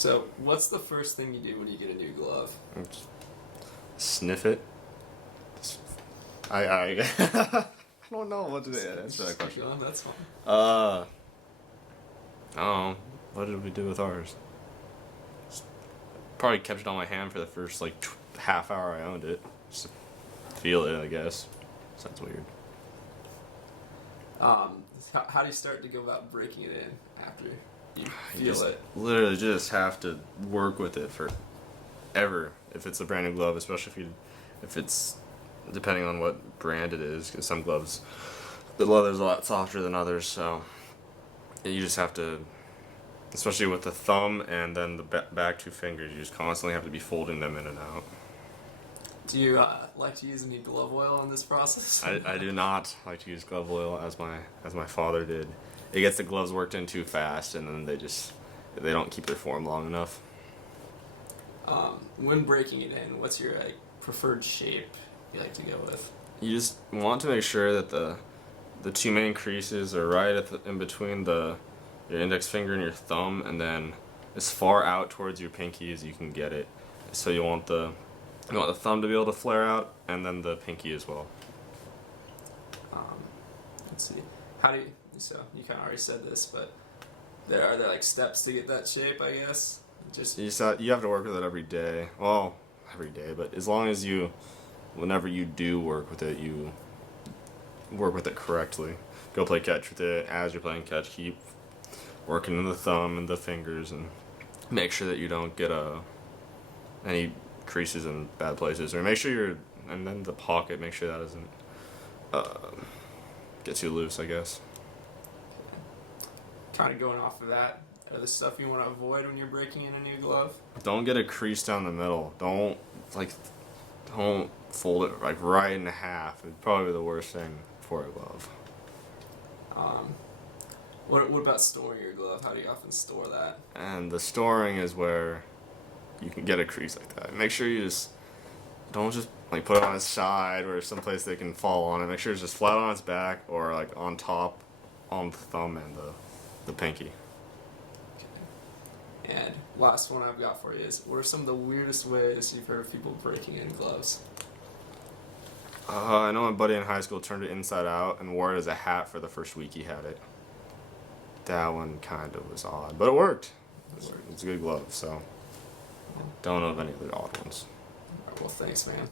So, what's the first thing you do when you get a new glove? Just sniff it. I I don't know what to answer that question. That's fine. I don't know. What did we do with ours? Probably kept it on my hand for the first like half hour I owned it. Just to feel it, I guess. Sounds weird. How do you start to go about breaking it in after you You feel just it? literally just have to work with it for ever. If it's a brand new glove, especially if it's depending on what brand it is, because some gloves the leather's a lot softer than others, so you just have to, especially with the thumb and then the back two fingers, you just constantly have to be folding them in and out. Do you like to use any glove oil in this process? I do not like to use glove oil as my father did. It gets the gloves worked in too fast, and then they don't keep their form long enough. When breaking it in, what's your preferred shape you like to go with? You just want to make sure that the two main creases are right in between your index finger and your thumb, and then as far out towards your pinky as you can get it. So you want the thumb to be able to flare out, and then the pinky as well. Let's see. How do you? So you kind of already said this, but are there like steps to get that shape? I guess just You have to work with it every day. Well, every day, but as long as whenever you do work with it, you work with it correctly. Go play catch with it. As you're playing catch, keep working in the thumb and the fingers, and make sure that you don't get any creases in bad places. Or make sure and then the pocket, make sure that doesn't get too loose, I guess. kind of going off of that. Are there stuff you want to avoid when you're breaking in a new glove? Don't get a crease down the middle. Don't fold it like right in half. It's probably the worst thing for a glove. What about storing your glove? How do you often store that? And the storing is where you can get a crease like that. Make sure you don't just like put it on its side or someplace they can fall on it. Make sure it's just flat on its back or like on top on the thumb and the pinky. And last one I've got for you is, what are some of the weirdest ways you've heard of people breaking in gloves? I know my buddy in high school turned it inside out and wore it as a hat for the first week he had it. That one kind of was odd, but it worked. It's a good glove, so don't know of any other odd ones. All right, well, thanks, man.